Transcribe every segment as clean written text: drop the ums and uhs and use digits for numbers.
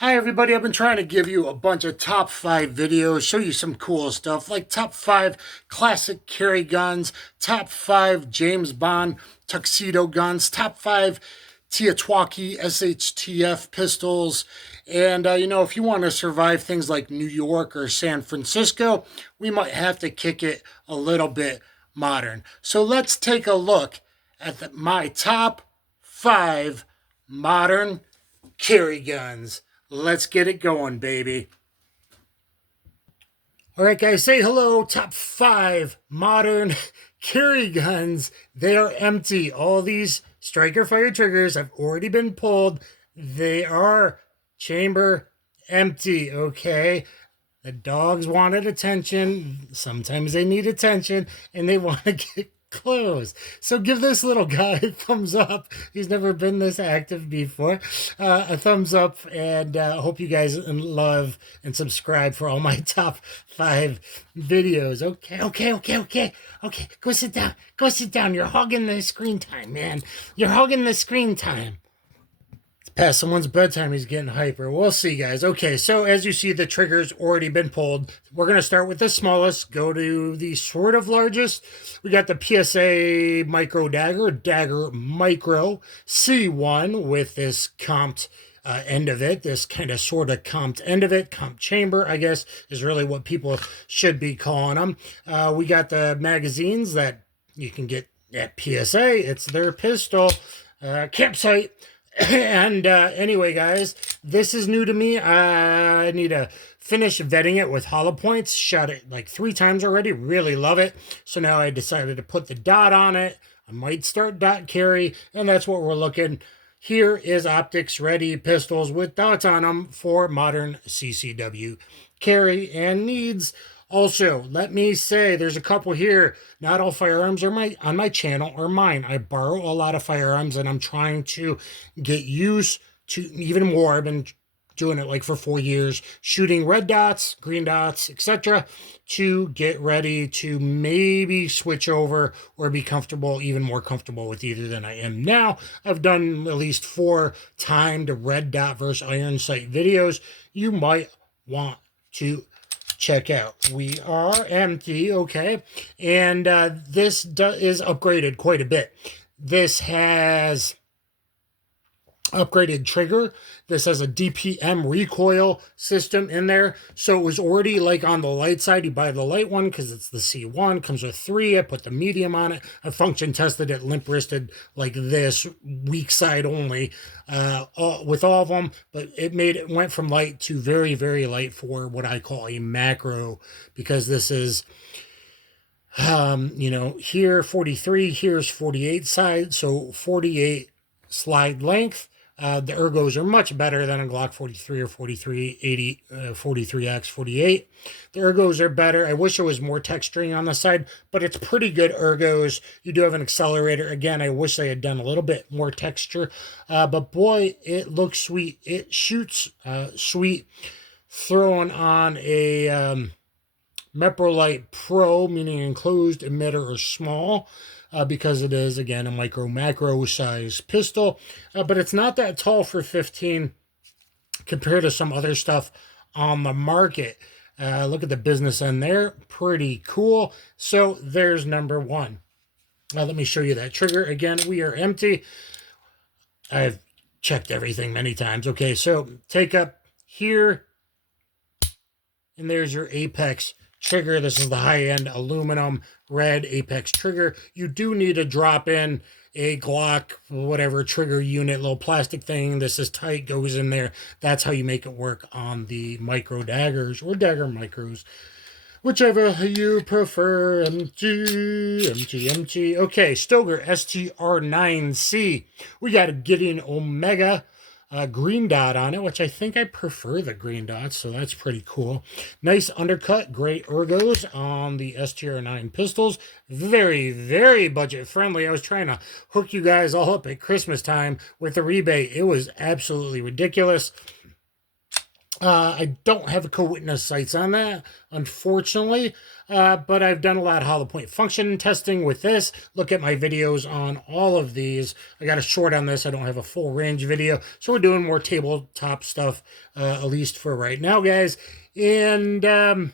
Hi everybody, I've been trying to give you a bunch of top 5 videos, show you some cool stuff like top 5 classic carry guns, top 5 James Bond tuxedo guns, top 5 Tiatuaki SHTF pistols, and if you want to survive things like New York or San Francisco, we might have to kick it a little bit modern. So let's take a look at my top 5 modern carry guns. Let's get it going, baby. All right, guys, say hello. Top 5 modern carry guns. They are empty. All these striker fire triggers have already been pulled. They are chamber empty, okay? The dogs wanted attention. Sometimes they need attention and they want to get close. So give this little guy a thumbs up. He's never been this active before. A thumbs up, and hope you guys love and subscribe for all my top 5 videos. Okay. Go sit down. Go sit down. You're hogging the screen time, man. You're hogging the screen time. Past someone's bedtime, he's getting hyper. We'll see, guys. Okay, so as you see, the trigger's already been pulled. We're going to start with the smallest, go to the sort of largest. We got the PSA Micro Dagger Micro C1 with this comped end of it, this kind of sort of comped end of it. Comp chamber, I guess, is really what people should be calling them. We got the magazines that you can get at PSA. It's their pistol campsite. And anyway, guys, this is new to me. I need to finish vetting it with hollow points. Shot it like 3 times already. Really love it. So now I decided to put the dot on it. I might start dot carry, and that's what we're looking. Here is optics ready pistols with dots on them for modern CCW carry and needs. Also, let me say, there's a couple here. Not all firearms are on my channel or mine. I borrow a lot of firearms, and I'm trying to get used to even more. I've been doing it like for 4 years, shooting red dots, green dots, etc., to get ready to maybe switch over or be comfortable, even more comfortable with either than I am now. I've done at least 4 timed red dot versus iron sight videos. You might want to check out. We are empty, okay? And this is upgraded quite a bit. This has upgraded trigger. This has a DPM recoil system in there. So it was already like on the light side. You buy the light one because it's the C1. Comes with 3. I put the medium on it. I function tested it limp wristed like this, weak side only, with all of them. But it went from light to very, very light for what I call a macro, because this is here 43, here's 48 side, so 48 slide length. The ergos are much better than a Glock 43 or 4380, 43X, 48. The ergos are better. I wish there was more texturing on the side, but it's pretty good ergos. You do have an accelerator. Again, I wish they had done a little bit more texture, but boy, it looks sweet. It shoots sweet. Throwing on a Meprolite Pro, meaning enclosed emitter or small, because it is, again, a macro size pistol. But it's not that tall for 15 compared to some other stuff on the market. Look at the business end there. Pretty cool. So there's number 1. Let me show you that trigger. Again, we are empty. I've checked everything many times. Okay, so take up here, and there's your Apex trigger. This is the high-end aluminum red Apex trigger. You do need to drop in a Glock, whatever trigger unit, little plastic thing. This is tight, goes in there. That's how you make it work on the micro daggers or dagger micros, whichever you prefer. Empty. Okay, Stoeger STR9C. We got a Gideon Omega green dot on it, which I think I prefer the green dots, so that's pretty cool. Nice undercut, great ergos on the STR9 pistols. Very, very budget friendly. I was trying to hook you guys all up at Christmas time with the rebate. It was absolutely ridiculous. I don't have a co-witness sights on that, unfortunately, but I've done a lot of hollow point function testing with this. Look at my videos on all of these. I got a short on this. I don't have a full range video, so we're doing more tabletop stuff, at least for right now, guys. And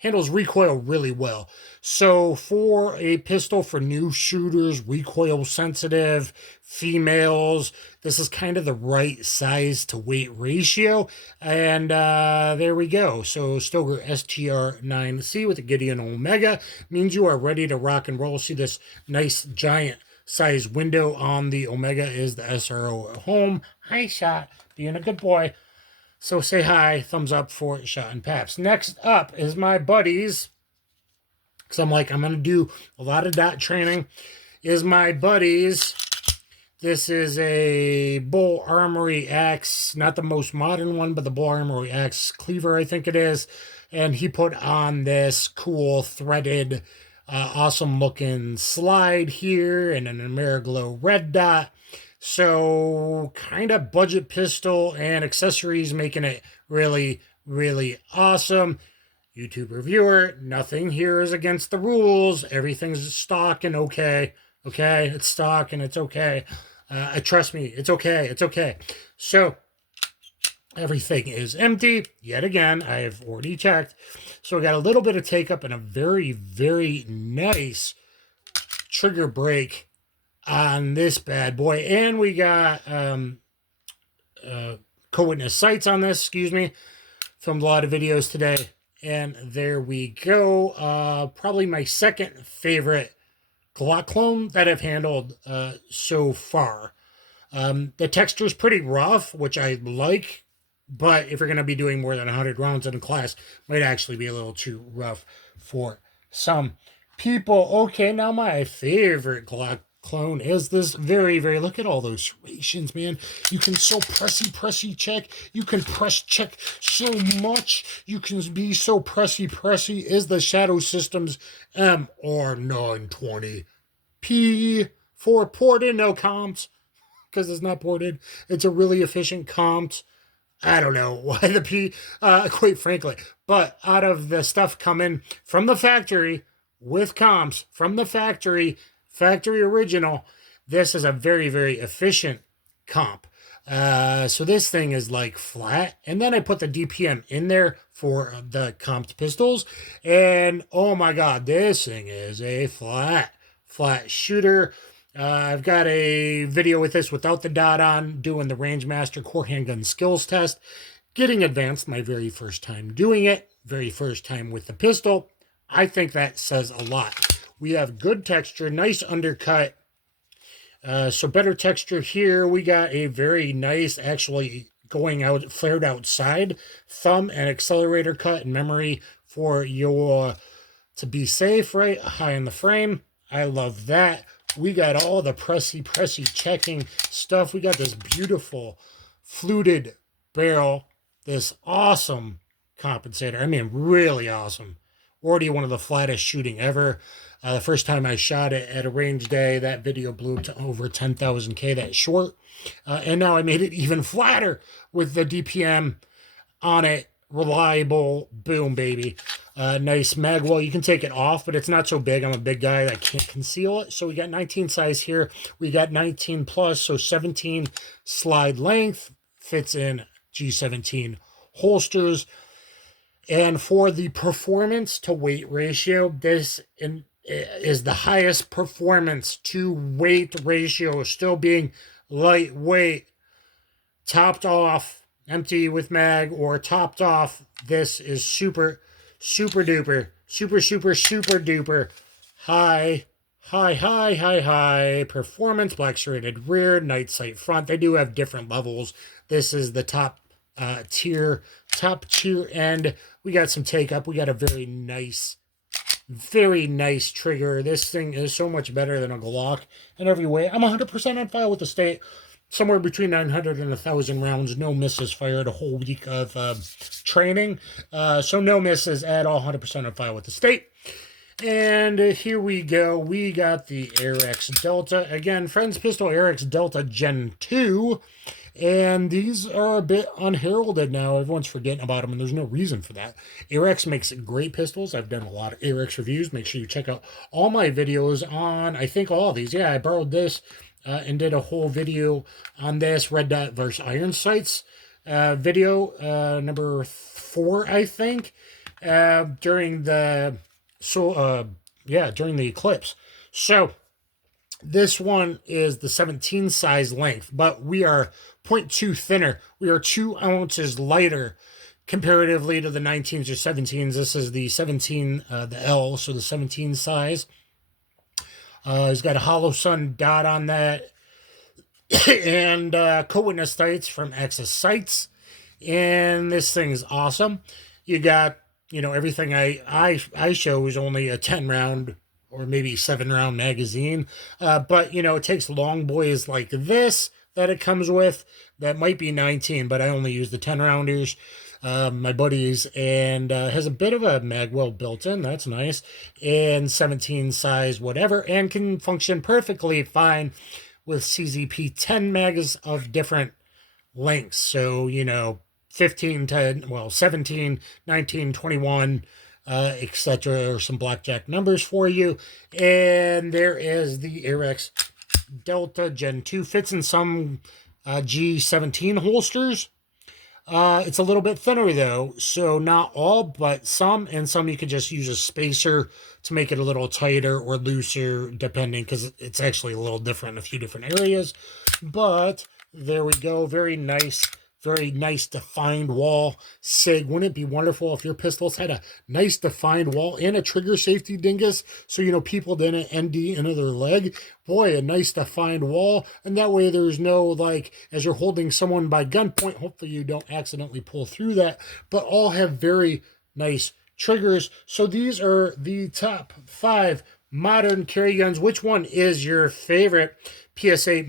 handles recoil really well. So for a pistol for new shooters, recoil sensitive, females, this is kind of the right size to weight ratio. And there we go. So Stoeger STR9C with a Gideon Omega means you are ready to rock and roll. See this nice giant size window on the Omega is the SRO at home. Hi, shot. Being a good boy. So say hi, thumbs up for Shot and Paps. Next up is my buddies, because I'm going to do a lot of dot training, is my buddies. This is a Bull Armory X, not the most modern one, but the Bull Armory X cleaver, I think it is. And he put on this cool threaded, awesome looking slide here and an Ameriglow red dot. So kind of budget pistol and accessories, making it really, really awesome. YouTube reviewer, nothing here is against the rules. Everything's stock and okay. Okay, it's stock and it's okay. Trust me, it's okay. It's okay. So everything is empty. Yet again, I have already checked. So we got a little bit of take up and a very, very nice trigger break on this bad boy. And we got co-witness sights on this, excuse me. Filmed a lot of videos today. And there we go. Probably my second favorite Glock clone that I've handled so far. The texture is pretty rough, which I like. But if you're going to be doing more than 100 rounds in a class, might actually be a little too rough for some people. Okay, now my favorite Glock clone is this very, very, look at all those serrations, man. You can so pressy check. You can press check so much. You can be so pressy is the Shadow Systems MR920P for ported, no comps, because it's not ported. It's a really efficient comps. I don't know why the P, quite frankly, but out of the stuff coming from the factory with comps from the factory original, this is a very, very efficient comp. So this thing is like flat, and then I put the DPM in there for the comped pistols, and oh my god, this thing is a flat shooter. I've got a video with this without the dot on, doing the Rangemaster Core Handgun Skills Test. Getting advanced, my very first time doing it, very first time with the pistol. I think that says a lot. We have good texture, nice undercut. So better texture here. We got a very nice, actually going out, flared outside thumb and accelerator cut in memory for your, to be safe, right? High in the frame. I love that. We got all the pressy checking stuff. We got this beautiful fluted barrel, this awesome compensator. I mean, really awesome. Already one of the flattest shooting ever. The first time I shot it at a range day, that video blew to over 10,000 K, that short. And now I made it even flatter with the DPM on it. Reliable, boom, baby. Nice mag well. You can take it off, but it's not so big. I'm a big guy that can't conceal it. So we got 19 size here. We got 19 plus, so 17 slide length. Fits in G17 holsters. And for the performance to weight ratio, this is the highest performance to weight ratio, still being lightweight, topped off, empty with mag, or topped off. This is super duper high performance. Black serrated rear, night sight front. They do have different levels. This is the top tier end. We got some take up. We got a very nice trigger. This thing is so much better than a Glock in every way. I'm 100% on file with the state. Somewhere between 900 and 1,000 rounds. No misses fired a whole week of training. So no misses at all. 100% on file with the state. And here we go. We got the Arex Delta. Again, Friends Pistol Arex Delta Gen 2. And these are a bit unheralded now. Everyone's forgetting about them, and there's no reason for that. Arex makes great pistols. I've done a lot of Arex reviews. Make sure you check out all my videos on, I think, all of these. Yeah, I borrowed this and did a whole video on this Red Dot versus Iron Sights video, number 4, I think, during the during the eclipse. So this one is the 17 size length, but we are 0.2 thinner. We are 2 ounces lighter comparatively to the 19s or 17s. This is the 17, the L, so the 17 size. He's got a hollow sun dot on that, and co-witness sights from Axis Sights. And this thing's awesome. You got, everything I show is only a 10 round or maybe 7 round magazine. But, it takes long boys like this that it comes with that might be 19, but I only use the 10 rounders, my buddies, and has a bit of a magwell built in. That's nice. And 17 size, whatever, and can function perfectly fine with CZP 10 mags of different lengths. So, 15 to, 17, 19, 21, etc. or some blackjack numbers for you. And there is the Arex Delta Gen 2. Fits in some G17 holsters. It's a little bit thinner though, so not all, but some, and some you could just use a spacer to make it a little tighter or looser, depending, because it's actually a little different in a few different areas. But there we go. Very nice defined wall sig. Wouldn't it be wonderful if your pistols had a nice defined wall and a trigger safety dingus, so people didn't ND into their leg? Boy, a nice defined wall, and that way there's no, like, as you're holding someone by gunpoint, hopefully you don't accidentally pull through that, but all have very nice triggers. So these are the top 5 modern carry guns. Which one is your favorite? PSA